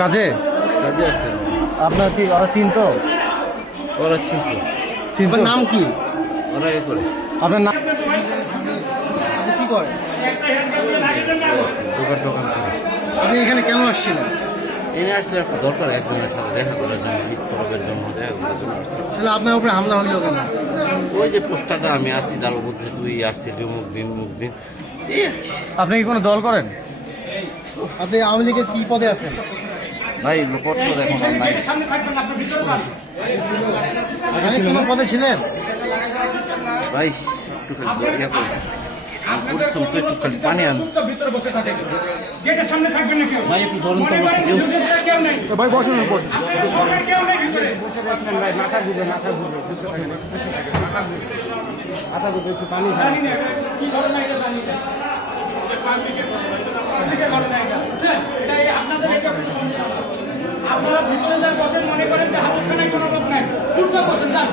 কাজে কাজে আছে। আপনার কি ওরা চিনত? ওরা চিনত। চিনত? নাম কি? ওরা এ করে। আপনার নাম কি করে? দোকান করে। আপনি এখানে কেন আসছিলেন? এনে আসলে একটা দরকার, একজনের সাথে দেখা করার জন্য, ঈদ পরবের জন্য দেখা করার জন্য আসছে। তাহলে আপনার উপরে হামলা হইল কেন? ওই যে পোস্টারটা আমি আসছি, তার বলছে তুই আসছিলি মুখ দিন এই আর কি। আপনি কি কোনো দল করেন? আপনি আওয়ামী লীগের কি পদে আছেন? ভাই পরশু এখন আর নাই। আগে কোনো পদে ছিলেন? ভাই একটু খালি ইয়া করে পরিশ্রম তো একটু খালি পানি আন। গেটের সামনে থাকবেন না কেউ। ভাই একটু ধরুন তো আমাকে কেউ। কেউ নেই। ভাই বসুন উপর। সরকার কেউ নেই ভিতরে। জানি না, কি ঘটনা এটা জানি না। পাবলিকের ঘটনা এটা। বুঝছেন? এটা আপনাদের একটা সমস্যা। আপনারা ভিতরে যা বসেন মনে করেন যে হাজতখানায় কোনো লোক নাই। চুপচাপ বসেন, যান।